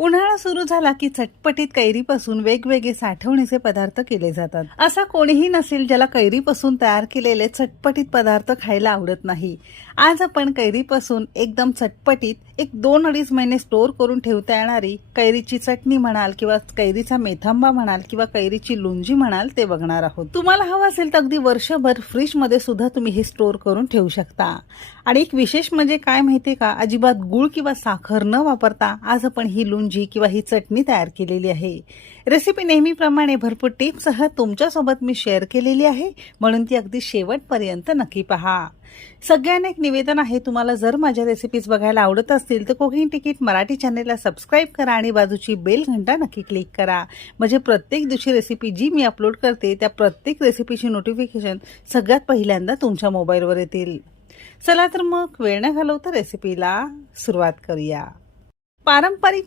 उन्हाळा सुरू झाला की चटपटीत कैरीपासून वेगवेगळे साठवणीचे पदार्थ केले जातात. असा कोणीही नसेल ज्याला कैरीपासून तयार केलेले चटपटीत पदार्थ खायला आवडत नाही. आज आपण कैरीपासून एकदम चटपटीत 2-2.5 महिने स्टोअर करून ठेवता येणारी कैरीची चटणी म्हणाल किंवा कैरीचा मेथांबा म्हणाल किंवा कैरीची लोणची म्हणाल ते बघणार आहोत. तुम्हाला हवं असेल तर अगदी वर्षभर फ्रीज मध्ये सुद्धा तुम्ही हे स्टोअर करून ठेवू शकता. आणि एक विशेष म्हणजे काय माहितीये का, अजिबात गूळ किंवा साखर न वापरता आज आपण ही लोणची किंवा ही चटणी तयार केलेली आहे. रेसिपी नेहमीप्रमाणे भरपूर टिप्ससह तुमच्यासोबत मी शेअर केलेली आहे, म्हणून ती अगदी शेवटपर्यंत नक्की पहा. सगळ्यांना एक निवेदन आहे, तुम्हाला जर माझ्या रेसिपीज बघायला आवडत असतील तर कुकिंग तिकीट मराठी चॅनेलला सबस्क्राईब करा आणि बाजूची बेल घंटा नक्की क्लिक करा, म्हणजे प्रत्येक दिवशी रेसिपी जी मी अपलोड करते त्या प्रत्येक रेसिपीची नोटिफिकेशन सगळ्यात पहिल्यांदा तुमच्या मोबाईलवर येतील. चला तर मग वेळ न घालवता रेसिपीला सुरुवात करूया. पारंपरिक